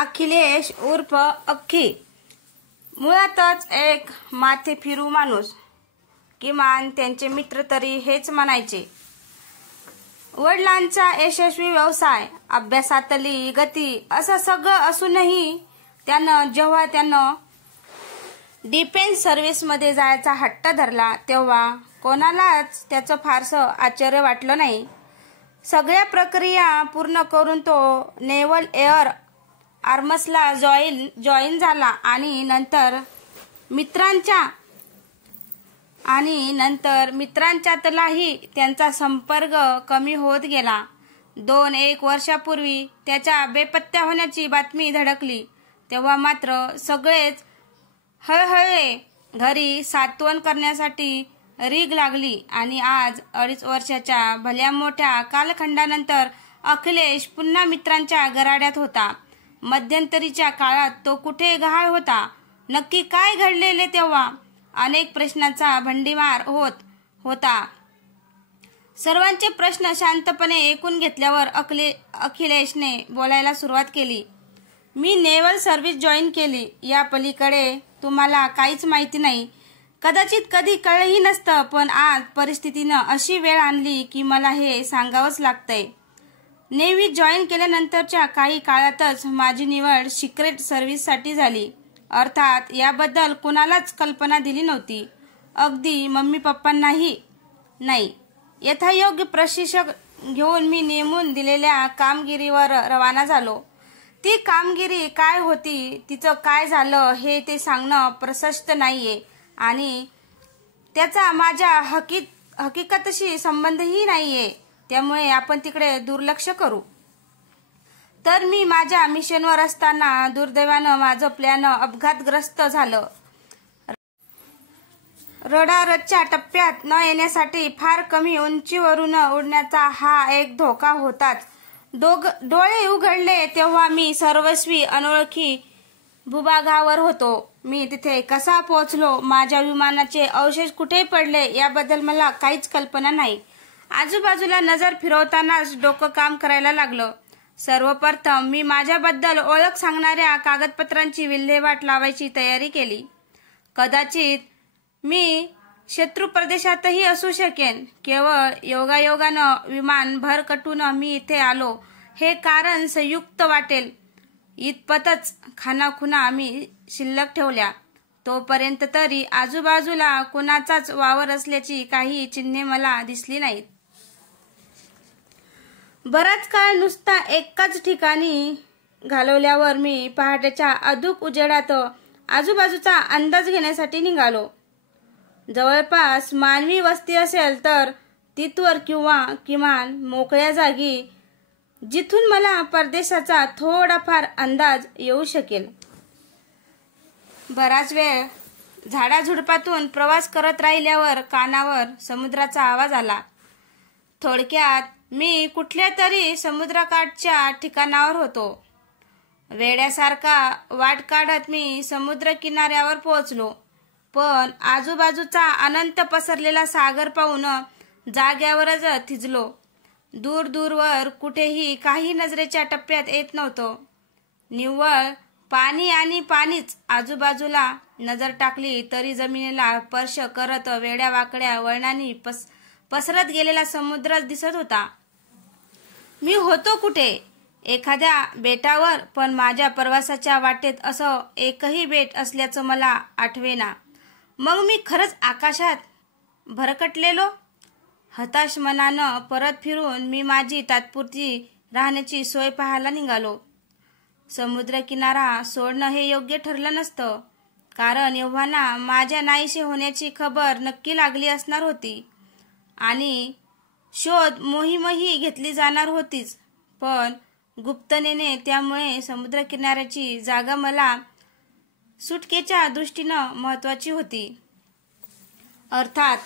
अखिलेश उर्फ अख्खी मुळातच एक माथे फिरू माणूस, किमान त्यांचे मित्र तरी हेच म्हणायचे. वडिलांचा यशस्वी व्यवसाय, अभ्यासातली गती असं सगळं असूनही जेव्हा त्यानं डिफेन्स सर्व्हिसमध्ये जायचा हट्ट धरला तेव्हा कोणालाच त्याचं फारसं आश्चर्य वाटलं नाही. सगळ्या प्रक्रिया पूर्ण करून तो नेव्हल एअर आर्म्सला जॉईन झाला आणि नंतर मित्रांच्यातलाही त्यांचा संपर्क कमी होत गेला. 2-1 वर्षापूर्वी त्याच्या बेपत्ता होण्याची बातमी धडकली तेव्हा मात्र सगळेच हळहळले. घरी सांत्वन करण्यासाठी रीघ लागली आणि आज 2.5 वर्षाच्या भल्या मोठ्या कालखंडानंतर अखिलेश पुन्हा मित्रांच्या गराड्यात होता. मध्यंतरीच्या काळात तो कुठे गहाळ होता? नक्की काय घडलेले तेव्हा? अनेक प्रश्नांचा भंडीमार होत होता. सर्वांचे प्रश्न शांतपणे ऐकून घेतल्यावर अखिलेशने बोलायला सुरुवात केली. मी नेव्हल सर्व्हिस जॉईन केली. या पलीकडे तुम्हाला काहीच माहिती नाही. कदाचित कधी कळलंही नसतं, पण आज परिस्थितीनं अशी वेळ आणली की मला हे सांगावंच लागतंय. नेव्ही जॉईन केल्यानंतरच्या काही काळातच माझी निवड सिक्रेट सर्व्हिससाठी झाली. अर्थात याबद्दल कुणालाच कल्पना दिली नव्हती. अगदी मम्मी पप्पांनाही नाही. यथायोग्य प्रशिक्षण घेऊन मी नेमून दिलेल्या कामगिरीवर रवाना झालो. ती कामगिरी काय होती, तिचं काय झालं हे ते सांगणं प्रशस्त नाहीये आणि त्याचा माझ्या हकीकतशी संबंधही नाहीये. त्यामुळे आपण तिकडे दुर्लक्ष करू. तर मी माझ्या मिशनवर असताना दुर्दैवानं माझं प्लॅन अपघातग्रस्त झालं. रडारच्या टप्प्यात न येण्यासाठी फार कमी उंचीवरून उडण्याचा हा एक धोका होताच. डोळे उघडले तेव्हा मी सर्वस्वी अनोळखी भूभागावर होतो. मी तिथे कसा पोहोचलो, माझ्या विमानाचे अवशेष कुठे पडले याबद्दल मला काहीच कल्पना नाही. आजूबाजूला नजर फिरवतानाच डोकं काम करायला लागलं. सर्वप्रथम मी माझ्याबद्दल ओळख सांगणाऱ्या कागदपत्रांची विल्हेवाट लावायची तयारी केली. कदाचित मी शत्रू प्रदेशातही असू शकेन. केवळ योगायोगानं विमान भरकटून मी इथे आलो हे कारण संयुक्त वाटेल इतपतच खानाखुणा मी शिल्लक ठेवल्या. तोपर्यंत तरी आजूबाजूला कुणाचाच वावर असल्याची काही चिन्हे मला दिसली नाहीत. बराच काळ नुसता एकाच ठिकाणी घालवल्यावर मी पहाटेच्या अधूक उजेडात आजूबाजूचा अंदाज घेण्यासाठी निघालो. जवळपास मानवी वस्ती असेल तर तिथवर किंवा किमान मोकळ्या जागी जिथून मला परदेशाचा थोडाफार अंदाज येऊ शकेल. बराच वेळ झाडाझुडपातून प्रवास करत राहिल्यावर कानावर समुद्राचा आवाज आला. थोडक्यात मी कुठल्या तरी समुद्रकाठच्या ठिकाणावर होतो. वेड्यासारखा वाट काढत मी समुद्र किनाऱ्यावर पोहोचलो. पण आजूबाजूचा अनंत पसरलेला सागर पाहून जाग्यावरच थिजलो. दूरवर कुठेही काही नजरेच्या टप्प्यात येत नव्हतं. निव्वळ पाणी आणि पाणीच. आजूबाजूला नजर टाकली तरी जमिनीला स्पर्श करत वेड्या वाकड्या वळणांनी पसरत गेलेला समुद्र दिसत होता. मी होतो कुठे? एखाद्या बेटावर. पण माझ्या प्रवासाच्या वाटेत असं एकही बेट असल्याचं मला आठवेना. मग मी खरंच आकाशात भरकटलेलो? हताश मनानं परत फिरून मी माझी तात्पुरती राहण्याची सोय पाहायला निघालो. समुद्रकिनारा सोडणं हे योग्य ठरलं नसतं, कारण एव्हाना माझ्या नाहीसे होण्याची खबर नक्की लागली असणार होती आणि शोध मोहीमही घेतली जाणार होतीच. पण गुप्ततेने. त्यामुळे समुद्रकिनाऱ्याची जागा मला सुटकेच्या दृष्टीनं महत्वाची होती. अर्थात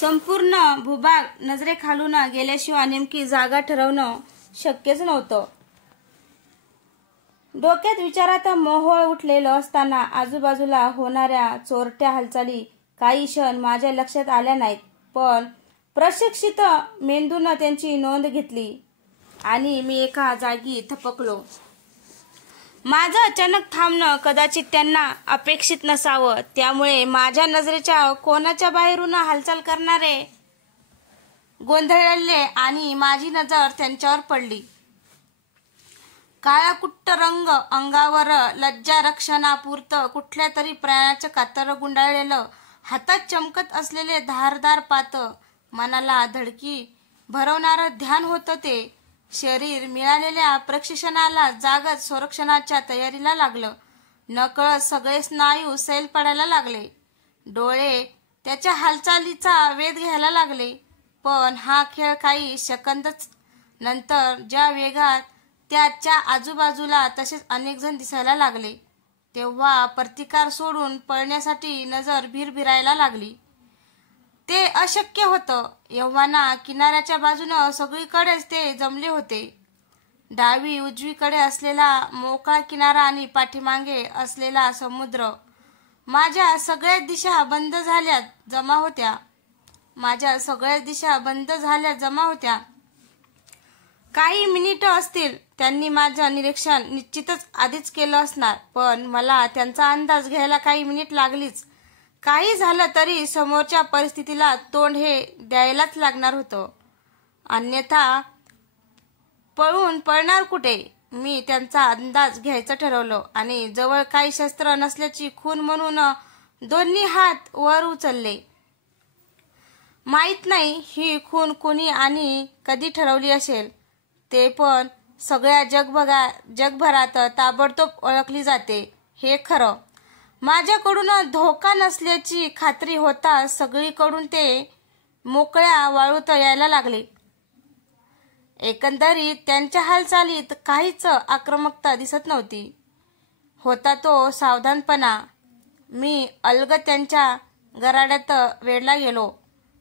संपूर्ण भूभाग नजरेखालून गेल्याशिवाय नेमकी जागा ठरवणं शक्यच नव्हतं. डोक्यात विचारात मोहोळ उठलेलं असताना आजूबाजूला होणाऱ्या चोरट्या हालचाली काही क्षण माझ्या लक्षात आल्या नाहीत. पण प्रशिक्षित मेंदून त्यांची नोंद घेतली आणि मी एका जागी थपकलो. माझं अचानक थांबणं कदाचित त्यांना अपेक्षित नसावं, त्यामुळे माझ्या नजरेच्या कोणाच्या बाहेरून हालचाल करणारे गोंधळले आणि माझी नजर त्यांच्यावर पडली. काळा कुट्ट रंग, अंगावर लज्जा रक्षणापुरतं कुठल्या तरी प्राण्याचं कातर गुंडाळलेलं, हातात चमकत असलेले धारदार पात, मनाला धडकी भरवणारं ध्यान होतं ते. शरीर मिळालेल्या प्रशिक्षणाला जागत संरक्षणाच्या तयारीला लागलं. नकळत सगळे स्नायू सैल पडायला लागले. डोळे त्याच्या हालचालीचा वेध घ्यायला लागले. पण हा खेळ काही सेकंदच नंतर ज्या वेगात त्याच्या आजूबाजूला तसेच अनेक जण दिसायला लागले, तेव्हा प्रतिकार सोडून पळण्यासाठी नजर भिरभिरायला लागली. ते अशक्य होतं. एव्हाना किनाऱ्याच्या बाजूनं सगळीकडेच ते जमले होते. डावी उजवीकडे असलेला मोकळा किनारा आणि पाठीमागे असलेला समुद्र. माझ्या सगळ्या दिशा बंद झाल्या जमा होत्या. काही मिनिटं असतील. त्यांनी माझं निरीक्षण निश्चितच आधीच केलं असणार, पण मला त्यांचा अंदाज घ्यायला काही मिनिट लागलीच. काही झालं तरी समोरच्या परिस्थितीला तोंड हे द्यायलाच लागणार होतं, अन्यथा पळणार कुठे. मी त्यांचा अंदाज घ्यायचं ठरवलं आणि जवळ काही शस्त्र नसल्याची खूण म्हणून दोन्ही हात वर उचलले. माहीत नाही ही खूण कोणी आणि कधी ठरवली असेल, ते पण सगळ्या जगभरात ताबडतोब ओळखली जाते हे खरं. माझ्याकडून धोका नसल्याची खात्री होता सगळीकडून ते मोकळ्या वाळूत यायला लागले. एकंदरीत त्यांच्या हालचालीत काहीच आक्रमकता दिसत नव्हती. होता तो सावधानपणा. मी अलगद त्यांच्या गराड्यात वेढला गेलो.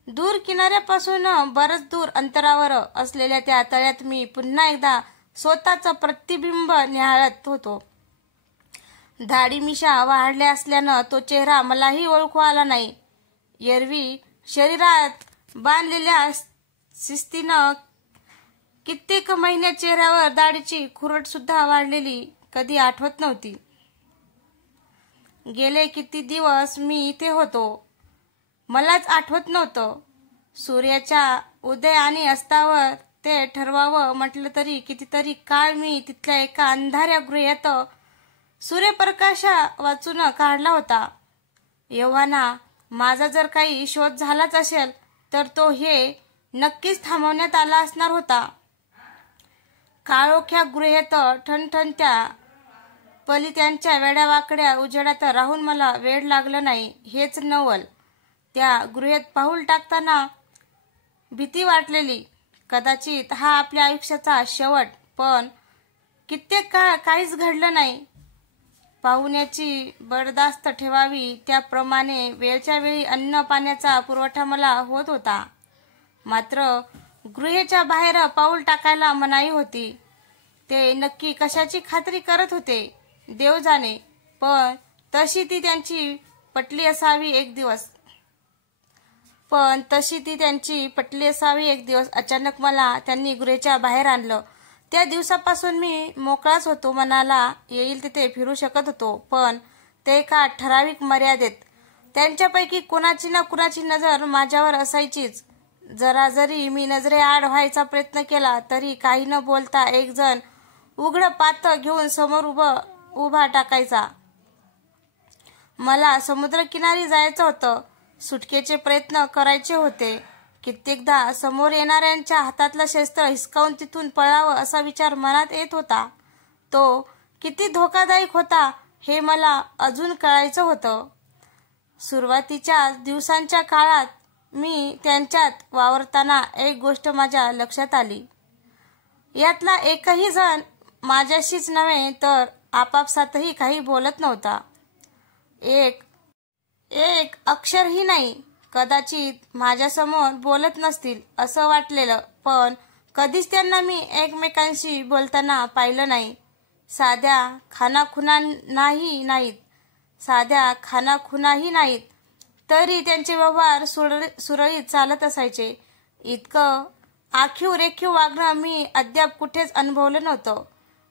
दूर किनाऱ्यापासून बरंच दूर अंतरावर असलेल्या त्या तळ्यात मी पुन्हा एकदा स्वतःचं प्रतिबिंब निहाळत होतो. दाढी मिशा वाढल्या असल्यानं तो चेहरा मलाही ओळखू आला नाही. एरवी शरीरात बांधलेल्या शिस्तीनं कित्येक महिन्यात चेहऱ्यावर दाढीची खुरट सुद्धा वाढलेली कधी आठवत नव्हती. गेले किती दिवस मी इथे होतो मलाच आठवत नव्हतं. सूर्याच्या उदय आणि अस्तावर ते ठरवावं म्हटलं तरी कितीतरी काळ मी तिथल्या एका अंधाऱ्या गृहात सूर्यप्रकाश वाचून काढला होता. एव्हाना माझा जर काही शोध झालाच असेल तर तो हे नक्कीच थांबवण्यात आला असणार होता. काळोख्या गृहेत ठणठणत्या पलित्यांच्या वेड्यावाकड्या उजेडात राहून मला वेड लागलं नाही हेच नवल. त्या गृहेत पाऊल टाकताना भीती वाटलेली. कदाचित हा आपल्या आयुष्याचा शेवट. पण कित्येक काळ काहीच घडलं नाही. पाहुण्याची बडदास्त ठेवावी त्याप्रमाणे वेळच्या वेळी अन्न पाण्याचा पुरवठा मला होत होता. मात्र गृहेच्या बाहेर पाऊल टाकायला मनाई होती. ते नक्की कशाची खात्री करत होते देव जाणे. पण तशी ती त्यांची पटली असावी एक दिवस. अचानक मला त्यांनी गृहेच्या बाहेर आणलं. त्या दिवसापासून मी मोकळाच होतो. मनाला येईल तिथे फिरू शकत होतो, पण ते एका ठराविक मर्यादेत. त्यांच्यापैकी कुणाची ना कुणाची नजर माझ्यावर असायचीच. जरा जरी मी नजरेआड व्हायचा प्रयत्न केला तरी काही न बोलता एक जण उघडं पात घेऊन समोर उभा टाकायचा. मला समुद्रकिनारी जायचं होतं. सुटकेचे प्रयत्न करायचे होते. कित्येकदा समोर येणाऱ्यांच्या हातातलं शस्त्र हिसकावून तिथून पळावं असा विचार मनात येत होता. तो किती धोकादायक होता हे मला अजून कळायचं होतं. सुरुवातीच्या दिवसांच्या काळात मी त्यांच्यात वावरताना एक गोष्ट माझ्या लक्षात आली. यातला एकही जण माझ्याशीच नव्हे तर आपापसातही काही बोलत नव्हता. एक अक्षरही नाही. कदाचित माझ्यासमोर बोलत नसतील असं वाटलेलं, पण कधीच त्यांना मी एकमेकांशी बोलताना पाहिलं नाही. साध्या खानाखुणाही नाहीत तरी त्यांचे व्यवहार सुरळीत चालत असायचे. इतकं आखीव रेखीव वागणं मी अद्याप कुठेच अनुभवलं नव्हतं.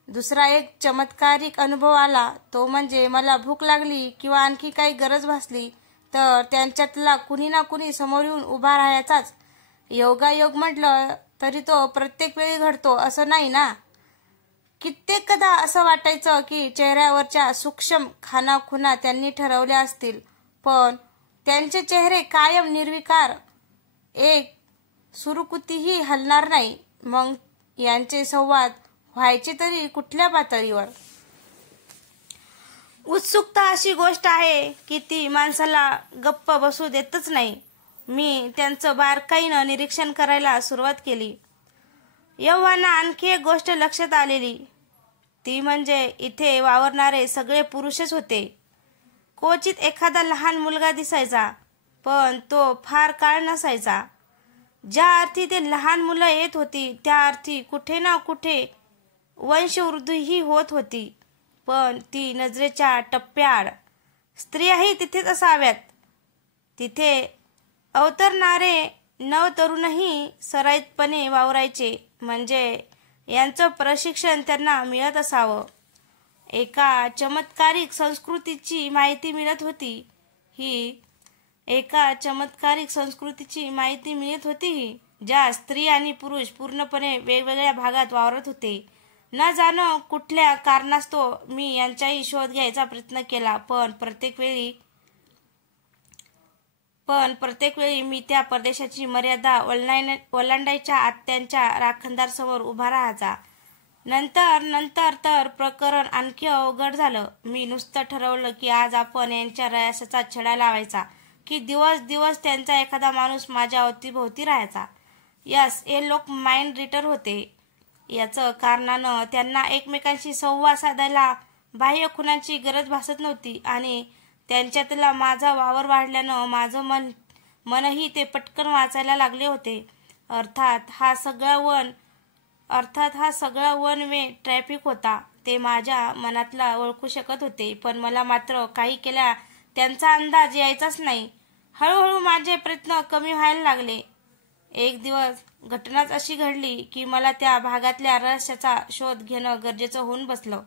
दुसरा एक चमत्कारिक अनुभव आला, तो म्हणजे मला भूक लागली किंवा आणखी काही गरज भासली तर त्यांच्यातला कुणी ना कुणी समोर येऊन उभा राहायचाच. योगायोग म्हटलं तरी तो प्रत्येक वेळी घडतो असं नाही ना. कित्येकदा असं वाटायचं की चेहऱ्यावरच्या सूक्ष्म खाणाखुणा त्यांनी ठरवल्या असतील, पण त्यांचे चेहरे कायम निर्विकार, एक सुरुकुतीही हलणार नाही. मग यांचे संवाद व्हायचे तरी कुठल्या पातळीवर? उत्सुकता अशी गोष्ट आहे की ती माणसाला गप्प बसू देतच नाही. मी त्यांचं बारकाईनं निरीक्षण करायला सुरुवात केली. एव्हाना आणखी एक गोष्ट लक्षात आलेली, ती म्हणजे इथे वावरणारे सगळे पुरुषच होते. क्वचित एखादा लहान मुलगा दिसायचा, पण तो फार काळ नसायचा. ज्या अर्थी ते लहान मुलं येत होती त्या अर्थी कुठे ना कुठे वंशवृद्धीही होत होती, पण ती नजरेच्या टप्प्याआड. स्त्रियाही तिथेच असाव्यात. तिथे अवतरणारे नवतरुणही सराईतपणे वावरायचे, म्हणजे यांचं प्रशिक्षण त्यांना मिळत असावं. एका चमत्कारिक संस्कृतीची माहिती मिळत होती ही, ज्या स्त्री आणि पुरुष पूर्णपणे वेगवेगळ्या भागात वावरत होते. न जाणं कुठल्या कारणास्तव मी यांचाही शोध घ्यायचा प्रयत्न केला, पण प्रत्येक वेळी मी त्या प्रदेशाची मर्यादा ओलांडायच्या आत्यांच्या राखणदार समोर उभा राहायचा. नंतर तर प्रकरण आणखी अवघड झालं. मी नुसतं ठरवलं की आज आपण यांच्या रयासाचा छडा लावायचा, की दिवस दिवस त्यांचा एखादा माणूस माझ्या अवतीभोवती राहायचा. हे लोक माइंड रीडर होते. याचं कारणानं त्यांना एकमेकांशी संवाद साधायला बाह्य खुणांची गरज भासत नव्हती आणि त्यांच्यातला माझा वावर वाढल्यानं माझं मनही ते पटकन वाचायला लागले होते. अर्थात हा सगळा वन वे ट्रॅफिक होता. ते माझ्या मनातला ओळखू शकत होते, पण मला मात्र काही केल्या त्यांचा अंदाज यायचाच नाही. हळूहळू माझे प्रयत्न कमी व्हायला लागले. एक दिवस घटनाच अशी घडली की मला त्या भागातल्या रहस्याचा शोध घेणं गरजेचं होऊन बसलं.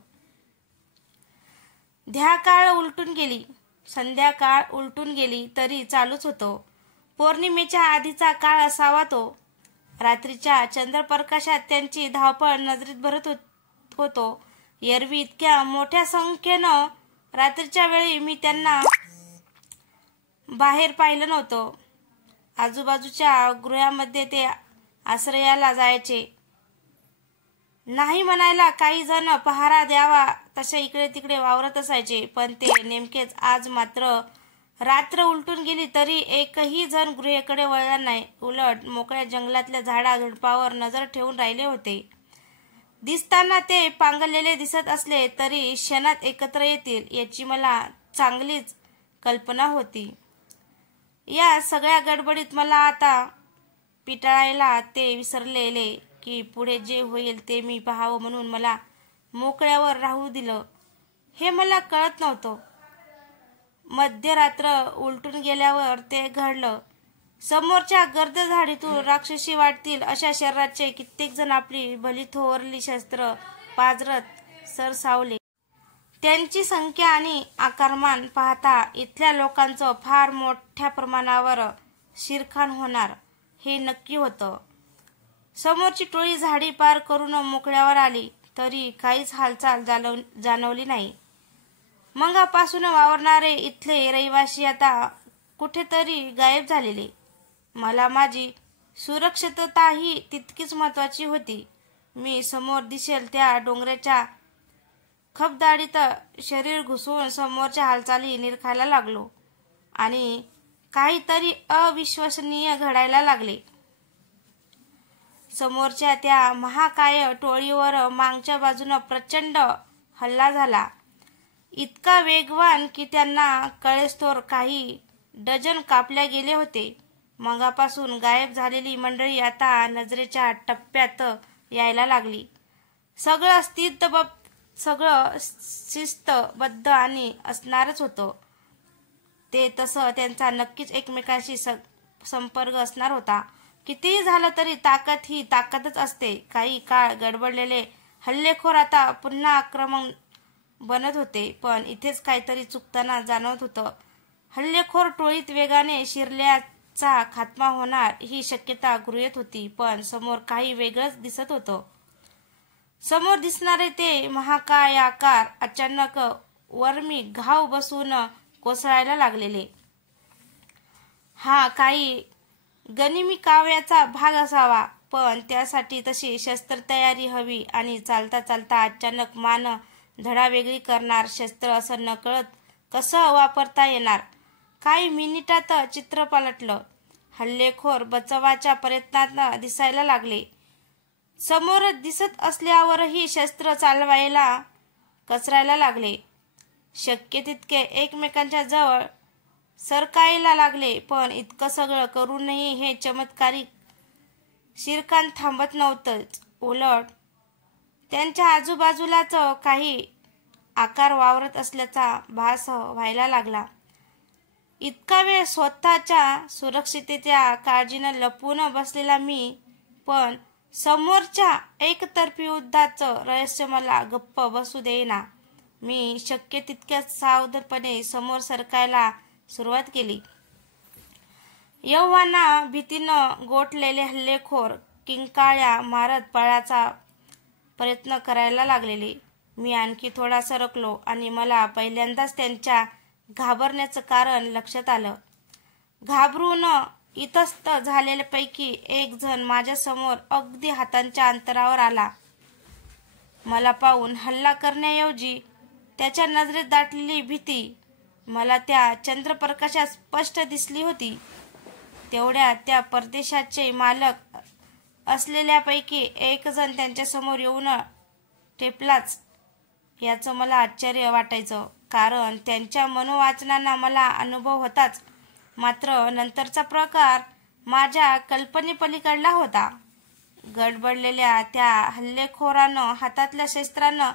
संध्याकाळ उलटून गेली तरी चालूच होतो. पौर्णिमेच्या आधीचा काळ असावा तो. रात्रीच्या चंद्रप्रकाशात त्यांची धावपळ नजरेत भरत होतो. एरवी इतक्या मोठ्या संख्येनं रात्रीच्या वेळी मी त्यांना बाहेर पाहिलं नव्हतं. आजूबाजूच्या गृहामध्ये ते आश्रयाला जायचे. नाही म्हणायला काही जण पहारा द्यावा तसे इकडे तिकडे वावरत असायचे, पण ते नेमकेच आज मात्र रात्र उलटून गेली तरी एकही जण गृहेकडे वळला नाही. उलट मोकळ्या जंगलातल्या झाडाझुडपावर नजर ठेवून राहिले होते. दिसताना ते पांगलेले दिसत असले तरी क्षणात एकत्र येतील याची मला चांगलीच कल्पना होती. या सगळ्या गडबडीत मला आता पिटाळायला ते विसरलेले की पुढे जे होईल ते मी पाहावं म्हणून मला मोकळ्यावर राहू दिलं, हे मला कळत नव्हतं. मध्यरात्र उलटून गेल्यावर ते घडलं. समोरच्या गर्द झाडीतून राक्षसी वाटतील अशा शरीराचे कित्येक जण आपली भली थोरली शस्त्र पाजरत सरसावले. त्यांची संख्या आणि आकारमान पाहता इथल्या लोकांचं फार मोठ्या प्रमाणावर शिरखाण होणार हे नक्की होतं. समोरची टोळी झाडी पार करून मोकळ्यावर आली तरी काहीच हालचाल जाणवली नाही. मगापासून वावरणारे इथले रहिवासी आता कुठेतरी गायब झालेले. मला माझी सुरक्षितताही तितकीच महत्वाची होती. मी समोर दिसेल त्या डोंगराच्या खबदाडीत शरीर घुसवून समोरच्या हालचाली निरखायला लागलो आणि काहीतरी अविश्वसनीय घडायला लागले. समोरच्या त्या महाकाय टोळीवर मागच्या बाजूनं प्रचंड हल्ला झाला. इतका वेगवान की त्यांना कळेस्तोवर काही डझन कापल्या गेले होते. मगापासून गायब झालेली मंडळी आता नजरेच्या टप्प्यात यायला लागली. सगळं शिस्तबद्ध आणि असणारच होतं. ते तसं त्यांचा नक्कीच एकमेकांशी संपर्क असणार होता. कितीही झालं तरी ताकद ही ताकदच असते. काही काळ गडबडलेले हल्लेखोर आता पुन्हा आक्रमक बनत होते, पण इथेच काहीतरी चुकताना जाणवत होतं. हल्लेखोर टोळीत वेगाने शिरल्याचा खात्मा होणार ही शक्यता गृहीत होती, पण समोर काही वेगळंच दिसत होतं. समोर दिसणारे ते महाकाय आकार अचानक वर्मी घाव बसून कोसळायला लागलेले. हा काही गनिमी काव्याचा भाग असावा, पण त्यासाठी तशी शस्त्रतयारी हवी आणि चालता चालता अचानक मान धडा वेगळी करणार शस्त्र असं नकळत कसं वापरता येणार. काही मिनिटात चित्र पालटलं. हल्लेखोर बचावाच्या प्रयत्नात दिसायला लागले. समोर दिसत असल्यावरही शस्त्र चालवायला कचरायला लागले. शक्य तितके एकमेकांच्या जवळ सरकायला लागले, पण इतकं सगळं करूनही हे चमत्कारिक शिरकाण थांबत नव्हतंच. उलट त्यांच्या आजूबाजूलाच काही आकार वावरत असल्याचा भास व्हायला लागला. इतका वेळ स्वतःच्या सुरक्षिततेच्या काळजीनं लपून बसलेला मी, पण समोरच्या एकतर्फी युद्धाचं रहस्य मला गप्प बसू देईना. मी शक्य तितक्या सावधपणे समोर सरकायला सुरुवात केली. यव्वाना भीतीनं गोठलेले हल्लेखोर किंकाळ्या मारत पळायचा प्रयत्न करायला लागलेले. मी आणखी थोडा सरकलो आणि मला पहिल्यांदाच त्यांच्या घाबरण्याचं कारण लक्षात आलं. घाबरून इतस्त झालेल्यापैकी एक जण माझ्यासमोर अगदी हातांच्या अंतरावर आला. मला पाहून हल्ला करण्याऐवजी त्याच्या नजरेत दाटलेली भीती मला त्या चंद्रप्रकाशात स्पष्ट दिसली होती. तेवढ्यात त्या परदेशाचे मालक असलेल्यापैकी एक जण त्यांच्यासमोर येऊन टेपलाच. याचं मला आश्चर्य वाटायचं, कारण त्यांच्या मनोवाचनाचा मला अनुभव होताच, मात्र नंतरचा प्रकार माझ्या कल्पनेपलीकडला होता. गडबडलेल्या त्या हल्लेखोरानं हातातल्या शस्त्रानं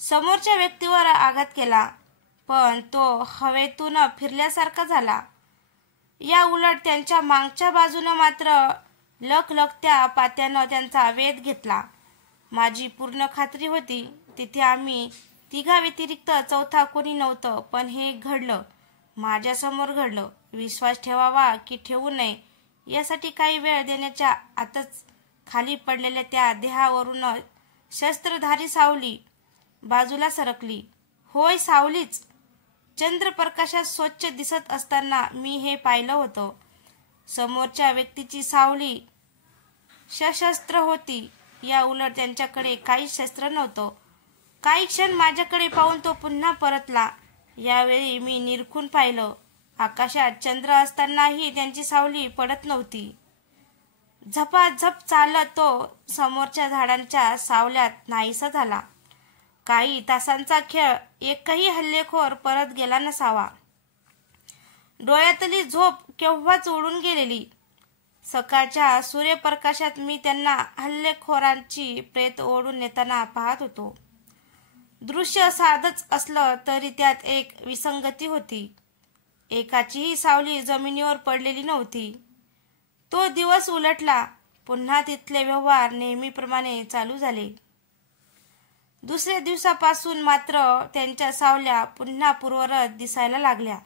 समोरच्या व्यक्तीवर आघात केला, पण तो हवेतून फिरल्यासारखा झाला. या उलट त्यांच्या मागच्या बाजूनं मात्र लखलखत्या पात्यानं त्यांचा वेध घेतला. माझी पूर्ण खात्री होती तिथे आम्ही तिघाव्यतिरिक्त चौथा कोणी नव्हतं, पण हे घडलं, माझ्यासमोर घडलं. विश्वास ठेवावा की ठेवू नये यासाठी काही वेळ देण्याच्या आतच खाली पडलेल्या त्या देहावरून शस्त्रधारी सावली बाजूला सरकली. होय, सावलीच. चंद्रप्रकाशात स्वच्छ दिसत असताना मी हे पाहिलं होतं. समोरच्या व्यक्तीची सावली सशस्त्र होती. या उलट त्यांच्याकडे काहीच शस्त्र नव्हतं. काही क्षण माझ्याकडे पाहून तो पुन्हा परतला. यावेळी मी निरखून पाहिलं. आकाशात चंद्र असतानाही त्यांची सावली पडत नव्हती. झपाझप चालत तो समोरच्या झाडांच्या सावल्यात नाहीसा झाला. काही तासांचा खेळ एकही हल्लेखोर परत गेला नसावा. डोळ्यातली झोप केव्हाच उडून गेलेली. सकाळच्या सूर्यप्रकाशात मी त्यांना हल्लेखोरांची प्रेत ओढून नेताना पाहत होतो. दृश्य साधंच असलं तरी त्यात एक विसंगती होती. एकाचीही सावली जमिनीवर पडलेली नव्हती. तो दिवस उलटला. पुन्हा तिथले व्यवहार नेहमीप्रमाणे चालू झाले. दुसऱ्या दिवसापासून मात्र त्यांच्या सावल्या पुन्हा पूर्ववत दिसायला लागल्या.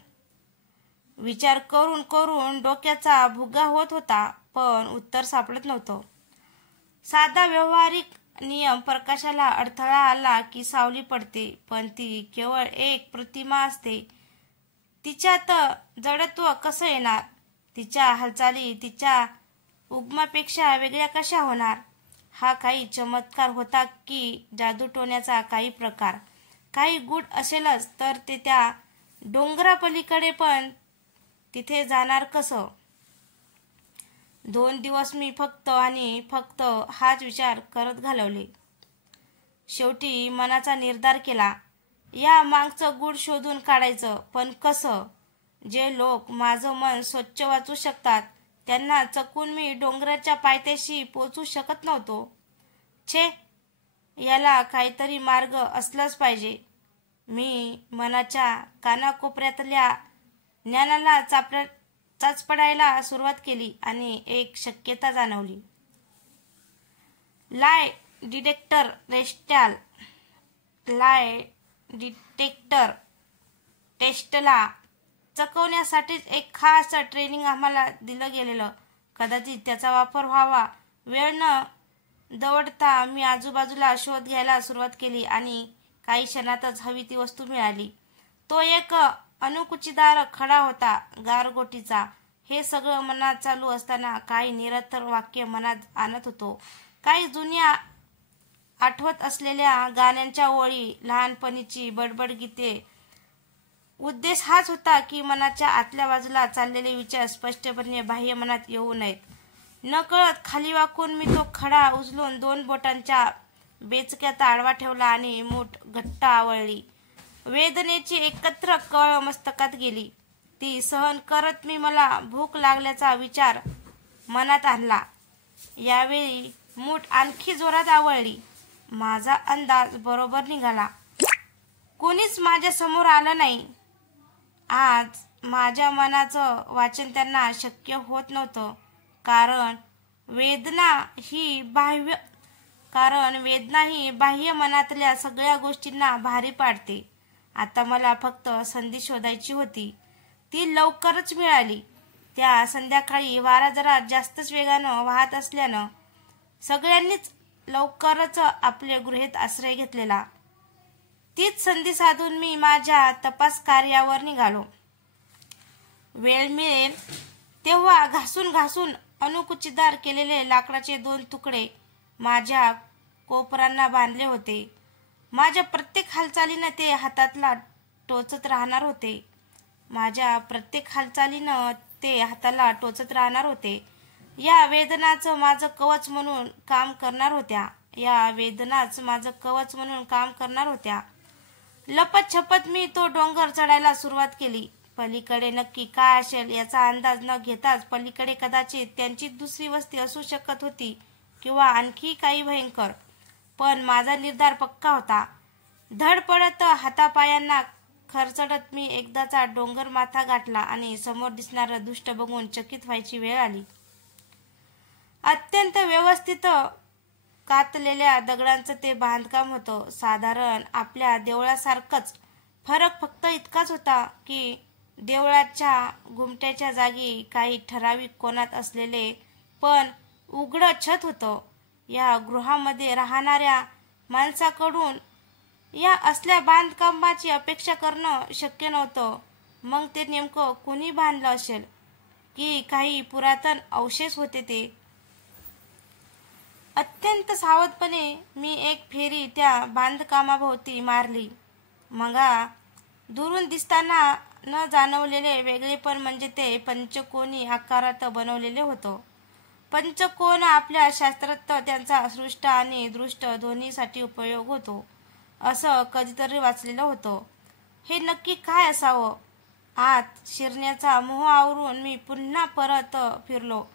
विचार करून करून डोक्याचा भुगा होत होता, पण उत्तर सापडत नव्हतं. साधा व्यावहारिक नियम प्रकाशाला अडथळा आला की सावली पडते, पण ती केवळ एक प्रतिमा असते. तिच्यात जडत्व कसं येणार? तिच्या हालचाली तिच्या उगमापेक्षा वेगळ्या कशा होणार? हा काही चमत्कार होता की जादूटोण्याचा काही प्रकार? काही गूढ असेलच तर ते त्या डोंगरापलीकडे, पण तिथे जाणार कसं? 2 दिवस मी फक्त आणि फक्त हाच विचार करत घालवले. शेवटी मनाचा निर्धार केला, या मागचं गूढ शोधून काढायचं. पण कसं? जे लोक माझं मन स्वच्छ वाचू शकतात त्यांना चकून मी डोंगराच्या पायथ्याशी पोचू शकत नव्हतो. छे, याला काहीतरी मार्ग असलाच पाहिजे. मी मनाच्या कानाकोपऱ्यातल्या ज्ञानाला चाचपडायला सुरुवात केली आणि एक शक्यता जाणवली. लाय डिटेक्टर रेस्टॅल लाय डिटेक्टर टेस्टला चकवण्यासाठीच एक खास ट्रेनिंग आम्हाला दिलं गेलेलं. कदाचित त्याचा वापर व्हावा. वेळ न दवडता मी आजूबाजूला शोध घ्यायला सुरुवात केली आणि काही क्षणातच हवी ती वस्तू मिळाली. तो एक अणुकुचीदार खडा होता, गारगोटीचा. हे सगळं मनात चालू असताना काही निरर्थक वाक्य मनात आणत होतो. काही जुन्या आठवत असलेल्या गाण्यांच्या ओळी, लहानपणीची बडबड गीते. उद्देश हाच होता की मनाच्या आतल्या बाजूला चाललेले विचार स्पष्टपणे बाह्य मनात येऊ नयेत. नकळत खाली वाकून मी तो खडा उचलून 2 बोटांच्या बेचक्यात आडवा ठेवला आणि मूठ घट्ट आवळली. वेदनेची एकत्र कळ मस्तकात गेली. ती सहन करत मी मला भूक लागल्याचा विचार मनात आणला. यावेळी मूठ आणखी जोरात आवळली. माझा अंदाज बरोबर निघाला. कोणीच माझ्या समोर आलं नाही. आज माझ्या मनाचं वाचन त्यांना शक्य होत नव्हतं, कारण वेदना ही बाह्य मनातल्या सगळ्या गोष्टींना भारी पाडते. आता मला फक्त संधी शोधायची होती. ती लवकरच मिळाली. त्या संध्याकाळी वारा जरा जास्तच वेगानं वाहत असल्यानं सगळ्यांनीच लवकरच आपल्या गृहीत आश्रय घेतलेला. तीच संधी साधून मी माझ्या तपास कार्यावर निघालो. वेळ मिळेल तेव्हा घासून अणुकुचीदार केलेले लाकडाचे 2 तुकडे माझ्या कोपरांना बांधले होते. माझ्या प्रत्येक हालचालीनं ते हाताला टोचत राहणार होते. या वेदनाच माझं कवच म्हणून काम करणार होत्या. लपत छपत मी तो डोंगर चढायला सुरुवात केली. पलीकडे नक्की काय असेल याचा अंदाज न घेताच पलीकडे कदाचित त्यांची दुसरी वस्ती असू शकत होती किंवा आणखी काही भयंकर. पण माझा निर्धार पक्का होता. धडपडत हातापायांना खरचडत मी एकदाचा डोंगर माथा गाठला आणि समोर दिसणारं दृष्ट बघून चकित व्हायची वेळ आली. अत्यंत व्यवस्थित कातलेल्या दगडांचं ते बांधकाम होतं. साधारण आपल्या देवळासारखंच. फरक फक्त इतकाच होता की देवळाच्या घुमट्याच्या जागी काही ठराविक कोनात असलेले पण उघडं छत होतं. या गृहामध्ये राहणाऱ्या माणसाकडून या असल्या बांधकामाची अपेक्षा करणं शक्य नव्हतं. मग ते नेमकं कुणी बांधलं असेल की काही पुरातन अवशेष होते ते? अत्यंत सावधपणे मी एक फेरी त्या बांधकामाभोवती मारली. मगा दुरून दिसताना न जाणवलेले वेगळेपण म्हणजे ते पंचकोनी आकारात बनवलेले होतं. पंचकोन आपल्या शास्त्रात त्यांचा सृष्ट आणि दृष्ट दोन्हीसाठी उपयोग होतो असं कधीतरी वाचलेलं होतं. हे नक्की काय असावं? आत शिरण्याचा मोह आवरून मी पुन्हा परत फिरलो.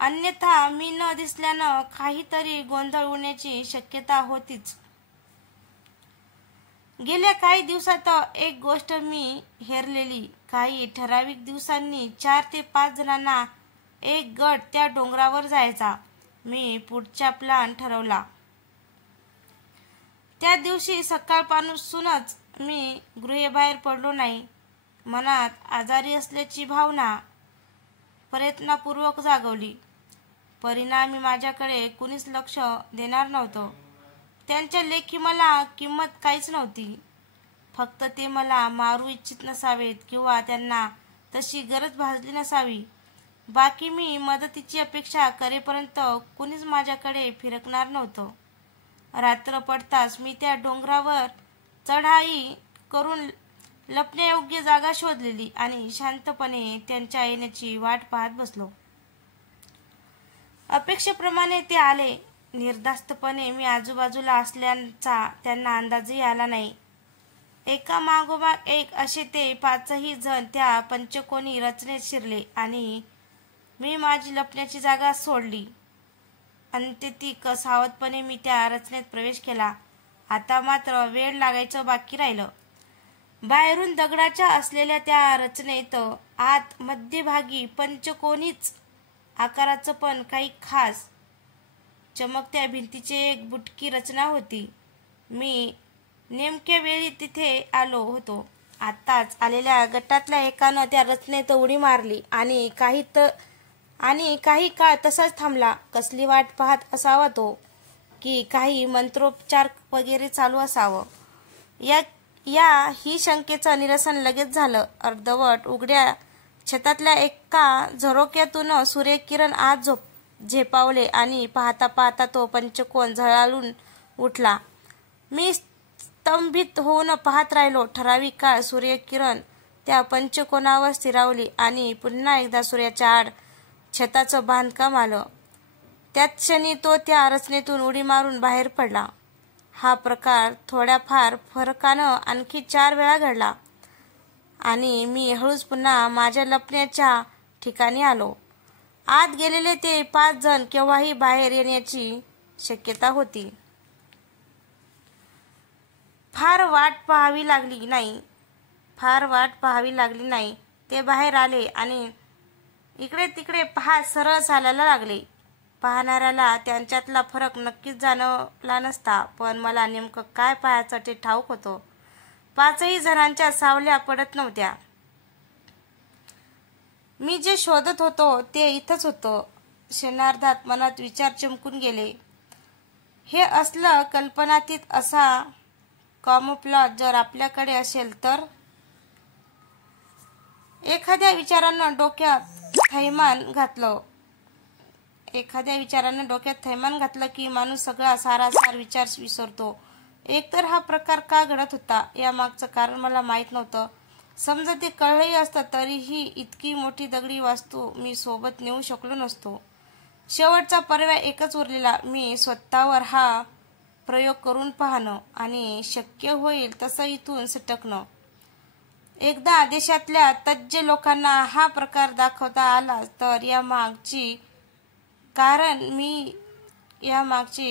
अन्यथा मी न दिसल्यानं काहीतरी गोंधळ होण्याची शक्यता होतीच. गेल्या काही दिवसात एक गोष्ट मी हेरलेली. काही ठराविक दिवसांनी 4 ते 5 जणांना एक गट त्या डोंगरावर जायचा. मी पुढचा प्लॅन ठरवला. त्या दिवशी सकाळपासूनच मी गृहाबाहेर पडलो नाही. मनात आजारी असल्याची भावना प्रयत्नपूर्वक जागवली. परिणामी माझ्याकडे कुणीच लक्ष देणार नव्हतं. त्यांच्या लेखी मला किंमत काहीच नव्हती. फक्त ते मला मारू इच्छित नसावेत किंवा त्यांना तशी गरज भासली नसावी. बाकी मी मदतीची अपेक्षा करेपर्यंत कुणीच माझ्याकडे फिरकणार नव्हतं. रात्र पडताच मी त्या डोंगरावर चढाई करून लपण्यायोग्य जागा शोधलेली आणि शांतपणे त्यांच्या येण्याची वाट पाहत बसलो. अपेक्षेप्रमाणे ते आले. निर्धास्तपणे मी आजूबाजूला असल्याचा त्यांना अंदाजही आला नाही. एकामागोमाग एक असे ते 5ही जण त्या पंचकोनी रचनेत शिरले आणि मी माझी लपण्याची जागा सोडली. अंत्यतिक सावधपणे मी त्या रचनेत प्रवेश केला. आता मात्र वेळ लागायचं बाकी राहिलं. बाहेरून दगडाच्या असलेल्या त्या रचनेत आत मध्यभागी पंचकोनीच आकाराचं पण काही खास चमकत्या भिंतीची एक बुटकी रचना होती. मी नेमक्या वेळी तिथे आलो होतो. आत्ताच आलेल्या गटातल्या एकानं त्या रचनेत उडी मारली आणि काही काळ तसाच थांबला. कसली वाट पाहत असावा तो, की काही मंत्रोपचार वगैरे चालू असावं. ही शंकेचं निरसन लगेच झालं. अर्धवट उघड्या छतातल्या एका झरोक्यातून सूर्यकिरण आत झेपावले आणि पाहता पाहता तो पंचकोन झळाळून उठला. मी स्तंभित होऊन पाहत राहिलो. ठराविक काळ सूर्यकिरण त्या पंचकोनावर स्थिरावली आणि पुन्हा एकदा सूर्याच्या आड छताचं बांधकाम आलं. त्याच क्षणी तो त्या रचनेतून उडी मारून बाहेर पडला. हा प्रकार थोड्याफार फरकानं आणखी 4 वेळा घडला आणि मी हळूच पुन्हा माझ्या लपण्याच्या ठिकाणी आलो. आत गेलेले ते 5 जण केव्हाही बाहेर येण्याची शक्यता होती. फार वाट पाहावी लागली नाही. ते बाहेर आले आणि इकडे तिकडे पाहत सरळ चालायला लागले. पाहणाऱ्याला त्यांच्यातला फरक नक्कीच जाणवला नसता, पण मला नेमकं काय पाहायचं ते ठाऊक होतं. 5ही जणांच्या सावल्या पडत नव्हत्या. मी जे शोधत होतो ते इथंच होतं. क्षणार्धात मनात विचार चमकून गेले. हे असलं कल्पनातीत असा कॅमोफ्लॅज जर आपल्याकडे असेल तर? एखाद्या विचारानं डोक्यात थैमान घातलं की माणूस सगळा सारासार विचार विसरतो. एकतर हा प्रकार का घडत होता यामागचं कारण मला माहीत नव्हतं. समजा ते कळलंही असतं तरीही इतकी मोठी दगडी वास्तू मी सोबत नेऊ शकलो नसतो. शेवटचा पर्याय एकच उरलेला. मी स्वतःवर हा प्रयोग करून पाहणं आणि शक्य होईल तसं इथून सटकणं. एकदा देशातल्या तज्ज्ञ लोकांना हा प्रकार दाखवता आला तर यामागची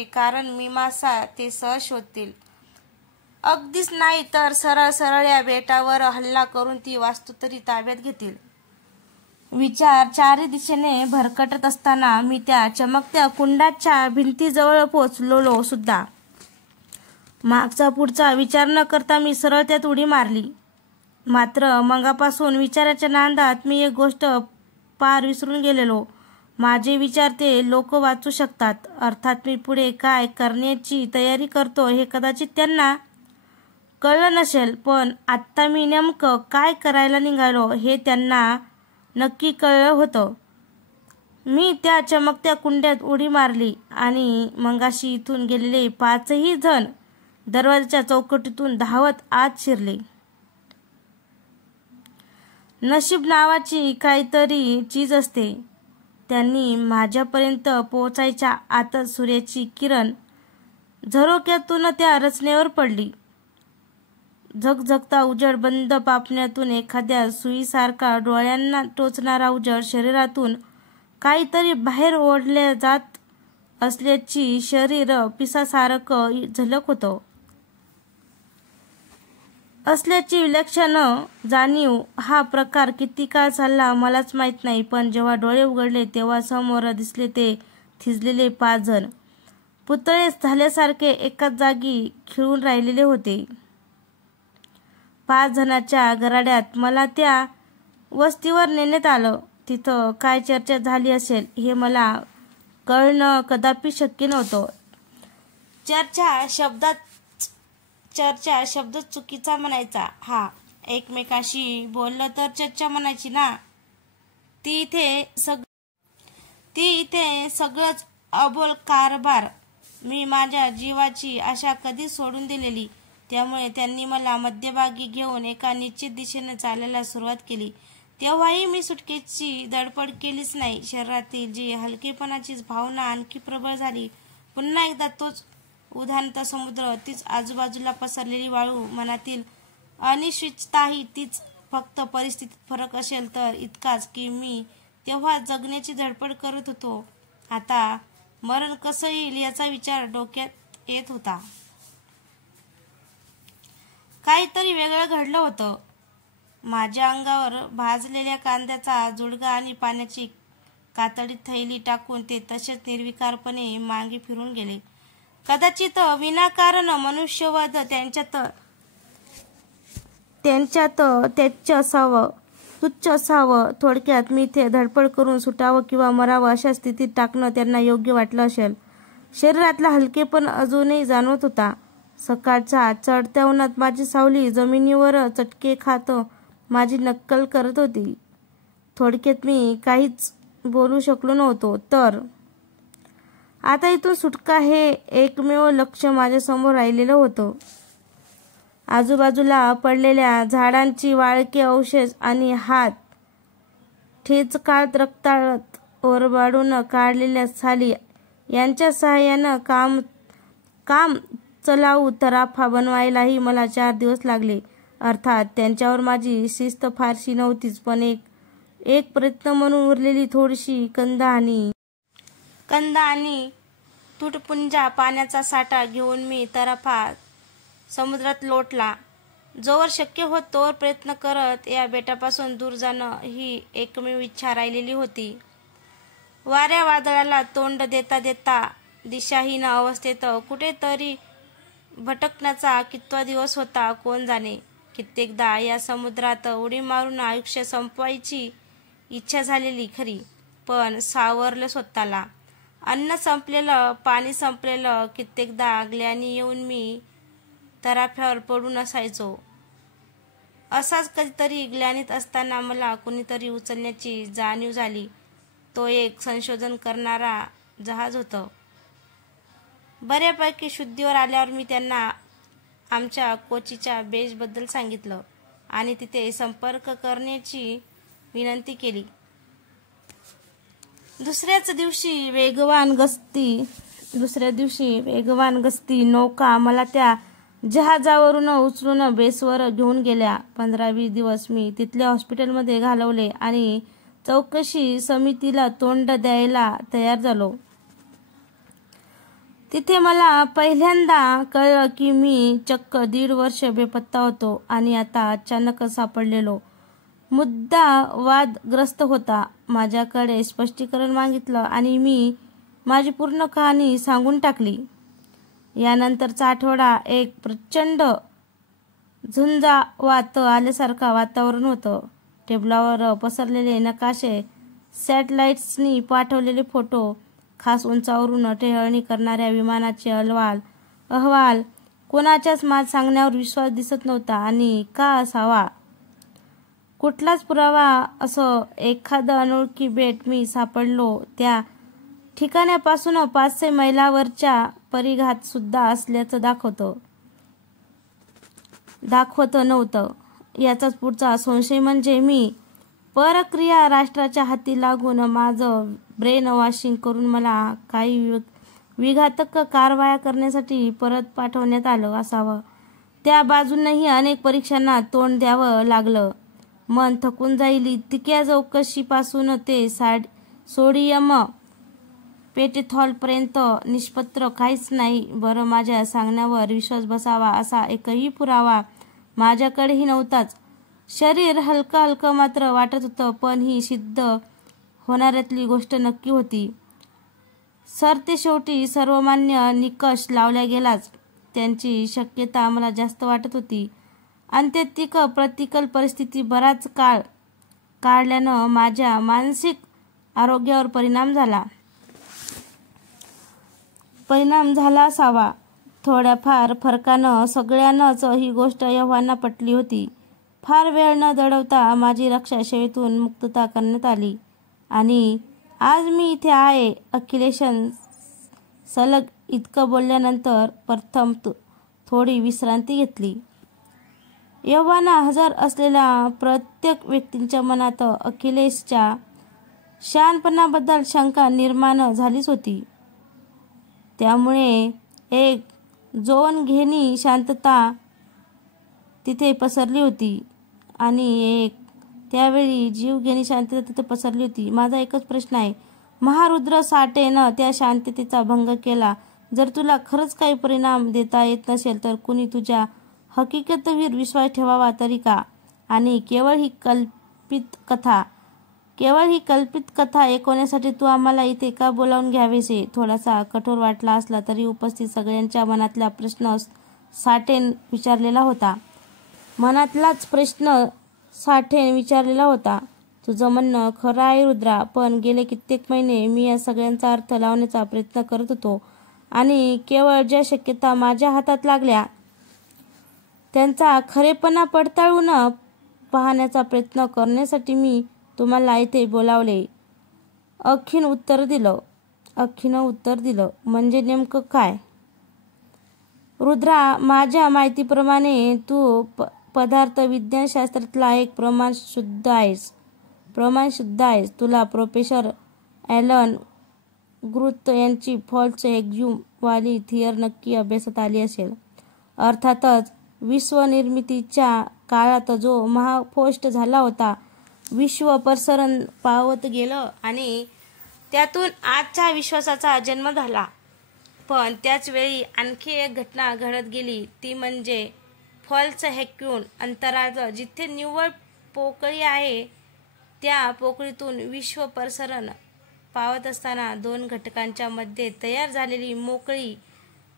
कारण मीमांसा ते सहज शोधतील. अगदीच नाही तर सरळ या बेटावर हल्ला करून ती वास्तू तरी ताब्यात घेतील. विचार 4 दिशेने भरकटत असताना मी त्या चमकत्या कुंडाच्या भिंतीजवळ पोचलो सुद्धा. मागचा पुढचा विचार न करता मी सरळ त्यात उडी मारली. मात्र मगापासून विचाराच्या नांदात मी एक गोष्ट पार विसरून गेलेलो. माझे विचार ते लोक वाचू शकतात. अर्थात मी पुढे काय करण्याची तयारी करतो हे कदाचित त्यांना कळलं नसेल, पण आत्ता मी नेमकं काय करायला निघालो हे त्यांना नक्की कळलं होतं. मी त्या चमकत्या कुंड्यात उडी मारली आणि मगाशी इथून गेलेले 5ही जण दरवाजाच्या चौकटीतून धावत आत शिरले. नशीब नावाची काहीतरी चीज असते. त्यांनी माझ्यापर्यंत पोहोचायच्या आतच सूर्याची किरण झरोक्यातून त्या रचनेवर पडली. झगझगता उजेड, बंद पापण्यातून एखाद्या सुईसारखा डोळ्यांना टोचणारा उजेड, शरीरातून काहीतरी बाहेर ओढले जात असल्याची शरीर पिसासारखं झलक होतं असल्याची विलक्षण जाणीव. हा प्रकार किती काळ चालला मलाच माहीत नाही, पण जेव्हा डोळे उघडले तेव्हा समोर दिसले ते थिजलेले 5 जण पुतळे झाल्यासारखे एकाच जागी खिळून राहिलेले होते. 5 जणांच्या गराड्यात मला त्या वस्तीवर नेण्यात आलं. तिथं काय चर्चा झाली असेल हे मला कळणं कदापि शक्य नव्हतं. चर्चा शब्द चुकीचा म्हणायचा. एकमेकांशी बोललं तर चर्चा म्हणायची ना. ती इथे सगळंच अबोल कारभार. मी माझ्या जीवाची आशा कधीच सोडून दिलेली. त्यामुळे त्यांनी मला मध्यभागी घेऊन एका निश्चित दिशेने चालायला सुरुवात केली. तेव्हाही मी सुटकेची धडपड केलीच नाही. शरीरातील जी हलकेपणाची भावना आणखी प्रबळ झाली. पुन्हा एकदा तोच उधाणता समुद्र, तीच आजूबाजूला पसरलेली वाळू, मनातील अनिश्चितताही तीच. फक्त परिस्थितीत फरक असेल तर इतकाच की मी तेव्हा जगण्याची धडपड करत होतो. आता मरण कसं येईल याचा विचार डोक्यात येत होता. काहीतरी वेगळं घडलं होतं. माझ्या अंगावर भाजलेल्या कांद्याचा जुडगा आणि पाण्याची कातडीत थैली टाकून ते तसेच निर्विकारपणे मागे फिरून गेले. कदाचित विनाकारण मनुष्यवध तुच्छ असावं. थोडक्यात मी इथे धडपड करून सुटावं किंवा मरावं अशा स्थितीत टाकणं त्यांना योग्य वाटलं असेल. शरीरातला हलकेपण अजूनही जाणवत होता. सकाळच्या चढत्या उन्हात माझी सावली जमिनीवर चटके खात माझी नक्कल करत होती. थोडक्यात मी काहीच बोलू शकलो नव्हतो. तर आता इथून सुटका हे एकमेव लक्ष्य माझ्यासमोर राहिलेलं होतं. आजूबाजूला पडलेल्या झाडांची वाळके अवशेष आणि हात ठेचकाळत रक्ताळत ओरबाडून काढलेल्या साली यांच्या सहाय्यानं काम चलाऊ तराफा बनवायलाही मला 4 दिवस लागले. अर्थात त्यांच्यावर माझी शिस्त फारशी नव्हतीच, पण एक प्रयत्न म्हणून उरलेली थोडीशी कंद आणि तुटपुंजा पाण्याचा साठा घेऊन मी तराफा समुद्रात लोटला. जोवर शक्य होत तोवर प्रयत्न करत या बेटापासून दूर जाणं ही एकमेव इच्छा राहिलेली होती. वाऱ्या वादळाला तोंड देता देता दिशाहीन अवस्थेत कुठेतरी भटकण्याचा कितवा दिवस होता कोण जाणे. कित्येकदा या समुद्रात उडी मारून आयुष्य संपवायची इच्छा झालेली खरी, पण सावरलं स्वतःला. अन्न संपलेलं, पाणी संपलेलं. कित्येकदा ग्लानी येऊन मी तराफ्यावर पडून असायचो. असाच कधीतरी ग्लानीत असताना मला कुणीतरी उचलण्याची जाणीव झाली. तो एक संशोधन करणारा जहाज होतं. बऱ्यापैकी शुद्धीवर आल्यावर मी त्यांना आमच्या कोचीच्या बेसबद्दल सांगितलं आणि तिथे संपर्क करण्याची विनंती केली. दुसऱ्या दिवशी वेगवान गस्ती नौका मला त्या जहाजावरून उचलून बेसवर घेऊन गेल्या. 15-20 दिवस मी तिथल्या हॉस्पिटलमध्ये घालवले आणि चौकशी समितीला तोंड द्यायला तयार झालो. तिथे मला पहिल्यांदा कळलं की मी चक्क 1.5 वर्ष बेपत्ता होतो आणि आता अचानक सापडलेलो मुद्दा वादग्रस्त होता. माझ्याकडे स्पष्टीकरण मागितलं आणि मी माझी पूर्ण कहाणी सांगून टाकली. यानंतरचा आठवडा एक प्रचंड झंझावात आल्यासारखं वातावरण होतं. टेबलावर पसरलेले नकाशे, सॅटेलाइट्सनी पाठवलेले फोटो, खास उंचावरून टेहळणी करणाऱ्या विमानाचे अहवाल. कोणाच्याच सांगण्यावर विश्वास दिसत नव्हता. आणि का असावा? कुठलाच पुरावा. असं एखादं अनोळखी बेट मी सापडलो त्या ठिकाणापासून 500 मैलावरच्या परिघात सुद्धा असल्याचं दाखवत नव्हतं. याचाच पुढचा संशय म्हणजे मी परक्रिया राष्ट्राच्या हाती लागून माझं ब्रेन वॉशिंग करून मला काही विघातक कारवाया करण्यासाठी परत पाठवण्यात आलं असावं. त्या बाजूनही अनेक परीक्षांना तोंड द्यावं लागलं. मन थकून जाईल इतक्या चौकशीपासून ते सोडियम पेटेथॉलपर्यंत निष्पत्र काहीच नाही. बरं, माझ्या सांगण्यावर विश्वास बसावा असा एकही पुरावा माझ्याकडेही नव्हताच. शरीर हलकं हलकं मात्र वाटत होतं, पण ही सिद्ध होणाऱ्यातली गोष्ट नक्की होती. सरतेशेवटी सर्वमान्य निकष लावला गेलाच. त्यांची शक्यता मला जास्त वाटत होती. आत्यंतिक प्रतिकूल परिस्थिती बराच काळ काढल्यानं माझ्या मानसिक आरोग्यावर परिणाम झाला असावा. थोड्याफार फरकानं सगळ्यांनाच ही गोष्ट एव्हाना पटली होती. फार वेळ न दवडता माझी रक्षा सेवेतून मुक्तता करण्यात आली आणि आज मी इथे आहे. अखिलेशन सलग इतकं बोलल्यानंतर प्रथम थोडी विश्रांती घेतली. एव्हाना हजर असलेल्या प्रत्येक व्यक्तीच्या मनात अखिलेशच्या शहाणपणाबद्दल शंका निर्माण झालीच होती. त्यामुळे एक जोनघेणी शांतता तिथे पसरली होती आणि एक त्यावेळी जीवघेणी शांतता तिथे पसरली होती. माझा एकच प्रश्न आहे, महारुद्र साठेनं त्या शांततेचा भंग केला. जर तुला खरंच काही परिणाम देता येत नसेल तर कुणी तुझ्या हकीकतवीर विश्वास ठेवावा तरी का? आणि केवळ ही कल्पित कथा केवळ ही कल्पित कथा ऐकवण्यासाठी तू आम्हाला इथे का बोलावून घ्यावेसे? थोडासा कठोर वाटला असला तरी उपस्थित सगळ्यांच्या मनातला प्रश्न साठेन विचारलेला होता. तुझं म्हणणं खरं आहे रुद्रा, पण गेले कित्येक महिने मी या सगळ्यांचा अर्थ लावण्याचा प्रयत्न करत होतो आणि केवळ ज्या शक्यता माझ्या हातात लागल्या त्यांचा खरेपणा पडताळून पाहण्याचा प्रयत्न करण्यासाठी मी तुम्हाला इथे बोलावले. अख्खीनं उत्तर दिलं. म्हणजे नेमकं काय? रुद्रा, माझ्या माहितीप्रमाणे तू पदार्थ विज्ञानशास्त्रातला एक प्रमाणशुद्ध आहेस. तुला प्रोफेसर ॲलन गुरुत्व यांची फॉल्स व्हॅक्यूम वाली थिअरी नक्की अभ्यासात आली असेल. अर्थातच विश्वनिर्मितीच्या काळात जो महास्फोट झाला होता, विश्व प्रसरण पावत गेलं आणि त्यातून आजच्या विश्वाचा जन्म झाला. पण त्याच वेळी आणखी एक घटना घडत गेली, ती म्हणजे फॉल्स व्हॅक्यूम. अंतराळात जिथे निव्वळ पोकळी आहे त्या पोकळीतून विश्व प्रसरण पावत असताना दोन घटकांच्या मध्ये तयार झालेली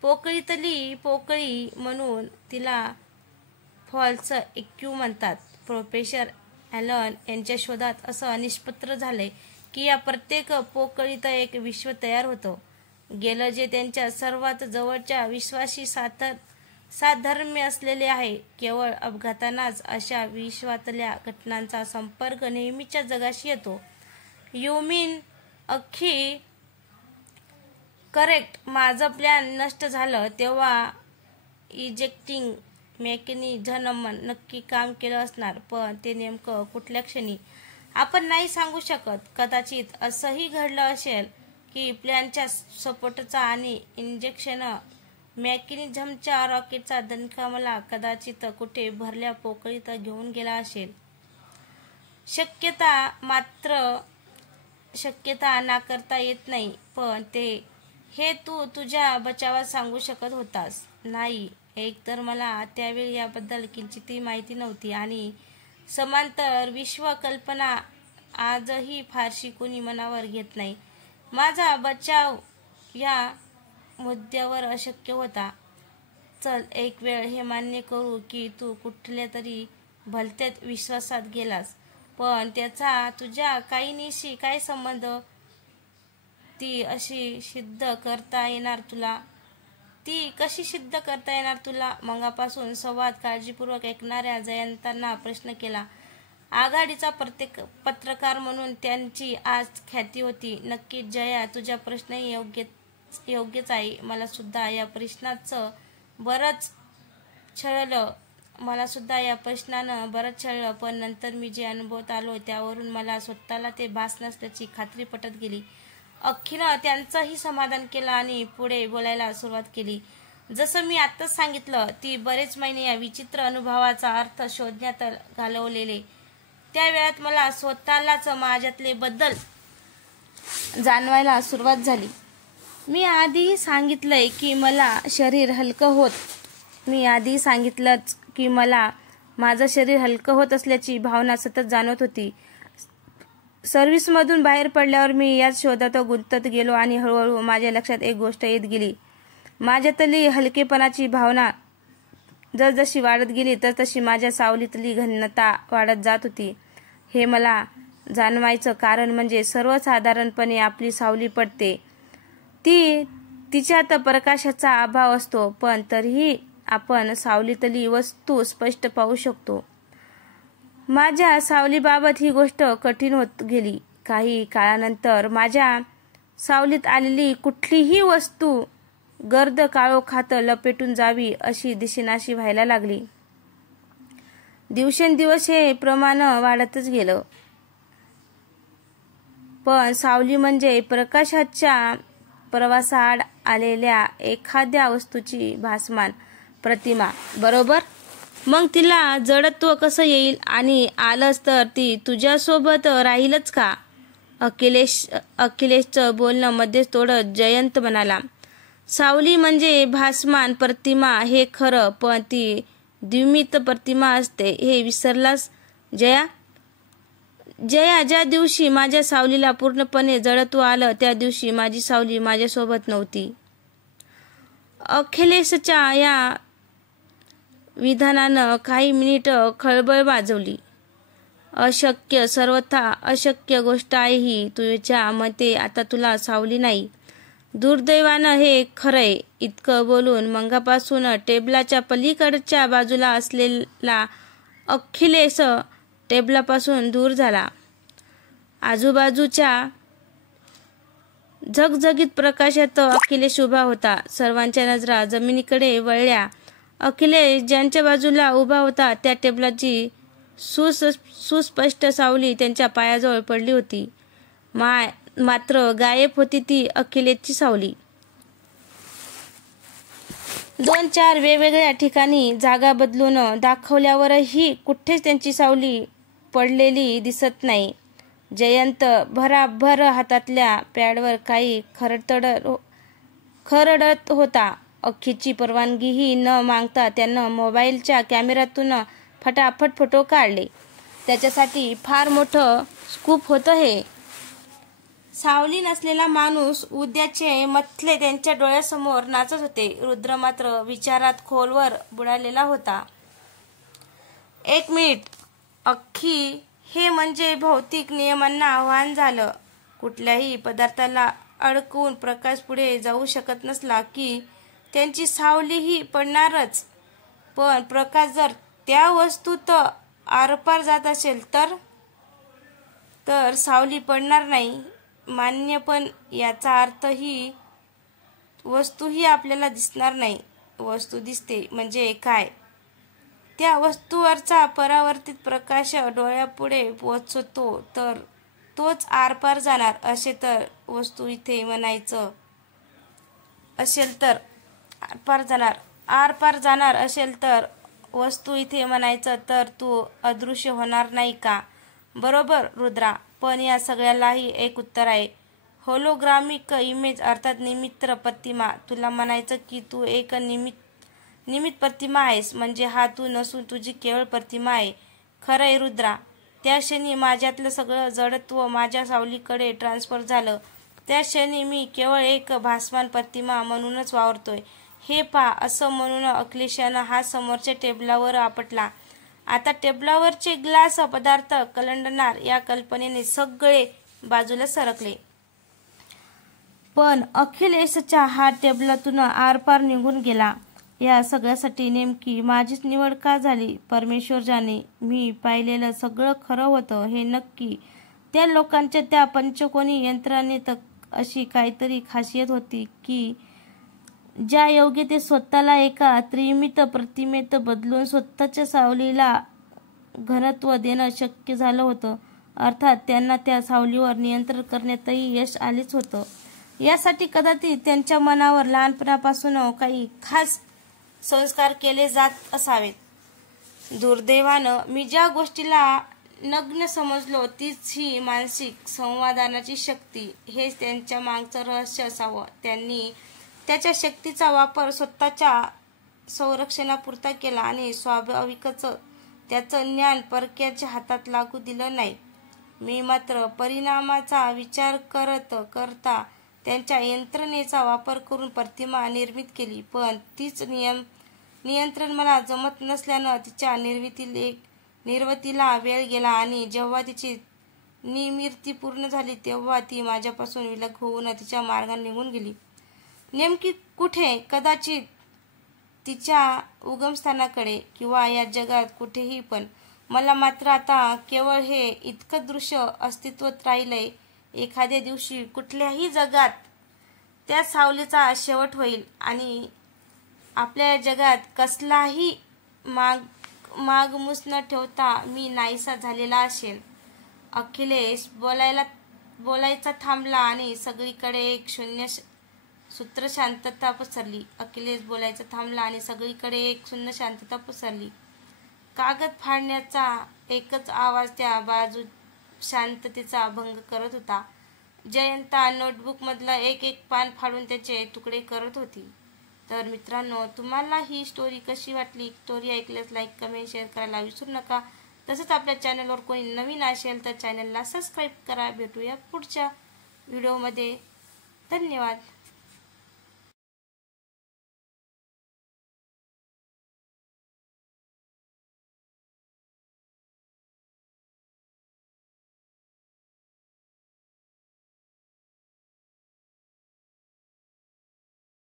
पोकळीतली पोकळी म्हणून तिला फॉल्स व्हॅक्यूम म्हणतात. प्रोफेसर ॲलन यांच्या शोधात असं निष्पन्न झालंय की या प्रत्येक पोकळीत एक विश्व तयार होतं गेलं जे त्यांच्या सर्वात जवळच्या विश्वाशी साधर्म्य असलेले आहे. केवळ अपघातानेच अशा विश्वातल्या घटनांचा संपर्क नेहमीच्या जगाशी येतो. यू मीन अख्खी करेक्ट. माझं प्लॅन नष्ट झालं तेव्हा इजेक्टिंग मेकॅनिझम नक्की काम केलं असणार, पण ते नेमकं कुठल्या क्षणी आपण नाही सांगू शकत. कदाचित असंही घडलं असेल की प्लॅनच्या सपोर्टचा आणि इंजेक्शन मेकॅनिझमच्या रॉकेटचा दणका मला कदाचित कुठे भरल्या पोकळीत घेऊन गेला असेल. शक्यता नाकारता येत नाही, पण हे तू तुझ्या बचावात सांगू शकत होतास. नाही, एकतर मला त्यावेळी याबद्दल किंचितही माहिती नव्हती आणि समांतर विश्वकल्पना आजही फारशी कोणी मनावर घेत नाही. माझा बचाव या मुद्द्यावर अशक्य होता. चल, एक वेळ हे मान्य करू की तू कुठल्या तरी भलत्याच विश्वासात गेलास, पण त्याचा तुझ्या काहींशी काय संबंध? ती कशी सिद्ध करता येणार तुला? मगापासून संवाद काळजीपूर्वक ऐकणाऱ्या जयंतांना प्रश्न केला. आघाडीचा पत्रकार म्हणून त्यांची आज ख्याती होती. नक्कीच जया, तुझा प्रश्नही योग्यच आहे. मला सुद्धा या प्रश्नानं बरंच छळलं, पण नंतर मी जे अनुभवत आलो त्यावरून मला स्वतःला ते भास नसल्याची खात्री पटत गेली. अख्खीनं त्यांचंही समाधान केलं आणि पुढे बोलायला सुरुवात केली. जसं मी आत्ताच सांगितलं, ती बरेच महिने या विचित्र अनुभवाचा अर्थ शोधण्यात घालवलेले. त्या वेळात मला स्वतःलाच माझ्यातले बदल जाणवायला सुरुवात झाली. मी आधीही सांगितलंच की मला माझं शरीर हलकं होत असल्याची भावना सतत जाणवत होती. सर्व्हिसमधून बाहेर पडल्यावर मी याच शोधात गुंतत गेलो आणि हळूहळू माझ्या लक्षात एक गोष्ट येत गेली. माझ्यातली हलकेपणाची भावना जसजशी वाढत गेली तसतशी माझ्या सावलीतली घनता वाढत जात होती. हे मला जाणवायचं कारण म्हणजे सर्वसाधारणपणे आपली सावली पडते, तिच्यात प्रकाशाचा अभाव असतो, पण तरीही आपण सावलीतली वस्तू स्पष्ट पाहू शकतो. माझ्या सावलीबाबत ही गोष्ट कठीण होत गेली. काही काळानंतर माझ्या सावलीत आलेली कुठलीही वस्तू गर्द काळोखात लपेटून जावी अशी दिसेनाशी व्हायला लागली. दिवसेंदिवस हे प्रमाण वाढतच गेलं. पण सावली म्हणजे प्रकाशाच्या प्रवासाआड आलेल्या एखाद्या वस्तूची भासमान प्रतिमा, बरोबर? मग तिला जडत्व कसं येईल? आणि आलंच तर ती तुझ्यासोबत राहीलच का? अखिलेशचं बोलणं मध्येच तोडत जयंत म्हणाला. सावली म्हणजे भासमान प्रतिमा हे खरं, पण ती द्विमित प्रतिमा असते हे विसरलास जया? जया, ज्या दिवशी माझ्या सावलीला पूर्णपणे जडत्व आलं त्या दिवशी माझी सावली माझ्यासोबत नव्हती. अखिलेशच्या या विधानानं काही मिनिट खळबळ माजवली. अशक्य, सर्वथा अशक्य गोष्ट आहे ही. तुझ्या मते आता तुला सावली नाही. दुर्दैवानं हे खरंय. इतकं बोलून मंगापासून टेबलाच्या पलीकडच्या बाजूला असलेला अखिलेश टेबलापासून दूर झाला. आजूबाजूच्या झगझगीत प्रकाशात अखिलेश उभा होता. सर्वांच्या नजरा जमिनीकडे वळल्या. अखिलेश ज्यांच्या बाजूला उभा होता त्या टेबलाची सुस्पष्ट सावली त्यांच्या पायाजवळ पडली होती. मात्र गायब होती ती अखिलेशची सावली. 2-4 वेगवेगळ्या ठिकाणी जागा बदलून दाखवल्यावरही कुठेच त्यांची सावली पडलेली दिसत नाही. जयंत भराभर हातातल्या पॅडवर काही खरडत होता. अख्खीची परवानगीही न मागता त्यानं मोबाईलच्या कॅमेऱ्यातून फटाफट फोटो काढले. त्याच्यासाठी फार मोठं स्कूप होतं हे. सावली नसलेला माणूस उद्याचे मथले त्यांच्या डोळ्यासमोर नाचत होते. रुद्र मात्र विचारात खोलवर बुडालेला होता. 1 मिनिट, अख्खी हे म्हणजे भौतिक नियमांना आव्हान झालं. कुठल्याही पदार्थाला अडकवून प्रकाश पुढे जाऊ शकत नसला की त्यांची सावलीही पडणारच. पण प्रकाश जर त्या वस्तूत आरपार जात असेल तर सावली पडणार नाही. मान्य, पण याचा अर्थ ही वस्तूही आपल्याला दिसणार नाही. वस्तू दिसते म्हणजे काय? त्या वस्तूवरचा परावर्तित प्रकाश डोळ्यापुढे पोचतो तर तोच आरपार जाणार. असे तर वस्तू इथे म्हणायचं असेल तर आरपार जाणार असेल तर वस्तू इथे म्हणायचं तर तू अदृश्य होणार नाही का? बरोबर रुद्रा, पण या सगळ्यालाही एक उत्तर आहे. होलोग्रामिक इमेज अर्थात निमित्त प्रतिमा. तुला म्हणायचं की तू एक निमित्त प्रतिमा आहेस म्हणजे हा तू नसून तुझी केवळ प्रतिमा आहे. खरंय रुद्रा. त्या क्षणी माझ्यातलं सगळं जडत्व माझ्या सावलीकडे ट्रान्सफर झालं. त्या क्षणी मी केवळ एक भासमान प्रतिमा म्हणूनच वावरतोय हे पहा, असं म्हणून अखिलेशानं हात समोरच्या टेबलावर आपटला. आता टेबलावरचे ग्लास पदार्थ कलंडणार या कल्पनेने सगळे बाजूला सरकले. पण अखिलेशचा हात टेबलातून आरपार निघून गेला. या सगळ्यासाठी नेमकी माझीच निवड का झाली परमेश्वर जाणे. मी पाहिलेलं सगळं खरं होतं हे नक्की. त्या लोकांच्या त्या पंचकोनी यंत्रणेत अशी काहीतरी खासियत होती की ज्या योगे ते स्वतःला एका त्रिमित प्रतिमेत बदलून स्वतःच्या सावलीला घनत्व देणं शक्य झालं होतं. अर्थात त्यांना त्या सावलीवर नियंत्रण करण्यातही यश आलेच होतं. यासाठी कदाचित त्यांच्या मनावर लहानपणापासून काही खास संस्कार केले जात असावेत. दुर्दैवानं मी ज्या गोष्टीला नग्न समजलो तीच ही मानसिक संवादानाची शक्ती. हेच त्यांच्या मागचं रहस्य असावं. त्यांनी त्याच्या शक्तीचा वापर स्वतःच्या संरक्षणापुरता केला आणि स्वाभाविकच त्याचं ज्ञान परक्याच्या हातात लागू दिलं नाही. मी मात्र परिणामाचा विचार करता त्यांच्या यंत्रणेचा वापर करून प्रतिमा निर्मित केली. पण तीच नियंत्रण मला जमत नसल्यानं तिच्या निर्मितीला वेळ गेला आणि जेव्हा तिची निर्मिती पूर्ण झाली तेव्हा ती माझ्यापासून विलग होऊन तिच्या मार्गाने निघून गेली. नेमकी कुठे? कदाचित तिच्या उगमस्थानाकडे किंवा या जगात कुठेही. पण मला मात्र आता केवळ हे इतकं दृश्य अस्तित्वात राहिलंय. एखाद्या दिवशी कुठल्याही जगात त्या सावलीचा शेवट होईल आणि आपल्या जगात कसलाही मागमूस न ठेवता मी नाहीसा झालेला असेल. अखिलेश बोलायचा थांबला आणि सगळीकडे एक शून्य शांतता पसरली. कागद फाडण्याचा एकच आवाज त्या बाजू शांततेचा भंग करत होता. जयंता नोटबुक मधलं एक पान फाडून त्याचे तुकडे करत होती. तर मित्रांनो, तुम्हाला ही स्टोरी कशी वाटली? स्टोरी ऐकल्यास लाईक, कमेंट, शेअर करायला विसरू नका. तसंच आपल्या चॅनलवर कोणी नवीन असेल तर चॅनलला सबस्क्राईब करा. भेटूया पुढच्या व्हिडिओमध्ये. धन्यवाद.